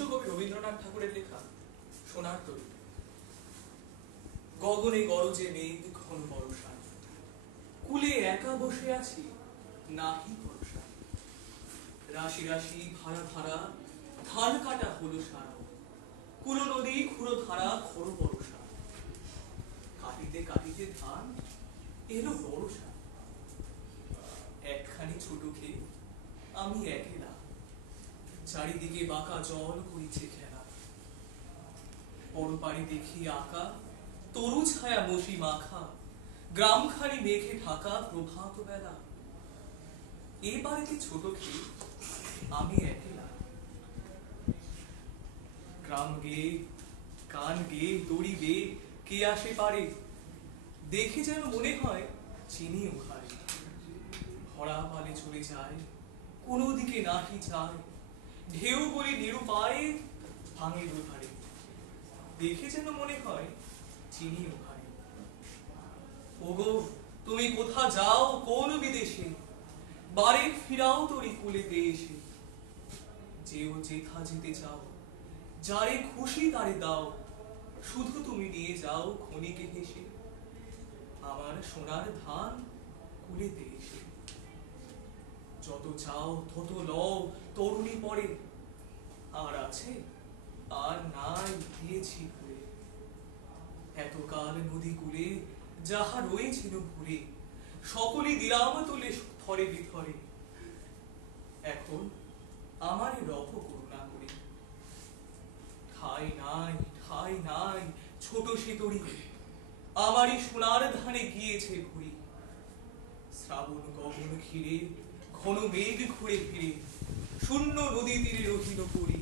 বিশ্বকবি রবীন্দ্রনাথ ঠাকুরের লেখা সোনার তরী। গগনে গরজে মেঘ ঘন বর্ষা, কুলে একা বসে আছি নাহি ভরসা। রাশি রাশি ভাড়া ভাড়া ধান কাটা হলো সারা, কুলো নদী খুঁড়ো ধারা খড় বর্ষা। কাটিতে কাটিতে ধান এলো বর্ষা, একখানি ছোট খেয়ে আমি একলা, চারিদিকে বাঁকা জল করিছে খেলা। পরপারে দেখি আঁকা তরু ছায়া মশি মাখা, গ্রামখানি মেঘে ঢাকা প্রভাত বেলা। এ বাড়িতে ছোট খেয়ে আমি একলা, গ্রাম গে কান গে দড়ি বে কে আসে পারে, দেখে যেন মনে হয় চিনি ওখানে। ভরা পালে চলে যায় কোনো দিকে নাহি যায়, ঢেউ বলি নিরুপায়ে ভাঙে দুধারে, দেখে যেন মনে হয় চিনি ওখানে। ওগো তুমি কোথা যাও কোন বিদেশে, বারে ফিরাও তোরি কুলেতে এসে। যেও যেথা যেতে চাও, যারে খুশি তারে দাও, শুধু তুমি নিয়ে যাও ক্ষণিকে হেসে আমার সোনার ধান কুলেতে এসে। যত চাও তত লও তরুণী পরে, আর আছে আর নাই দিয়েছি ভুলে। এতকাল নদী কূলে যাহা রয়েছিল ভুলে, সকলই দিলাম তুলে থরে বিথরে। এখন আমার রফ করুণা করে, ঠাই নাই ঠাই নাই ছোট সে তরি, আমারই সোনার ধানে গিয়েছে ভরি। শ্রাবণ গগন ঘিরে ঘন মেঘ ঘুরে ফিরে, শূন্য নদী তীরে রহিল পরি।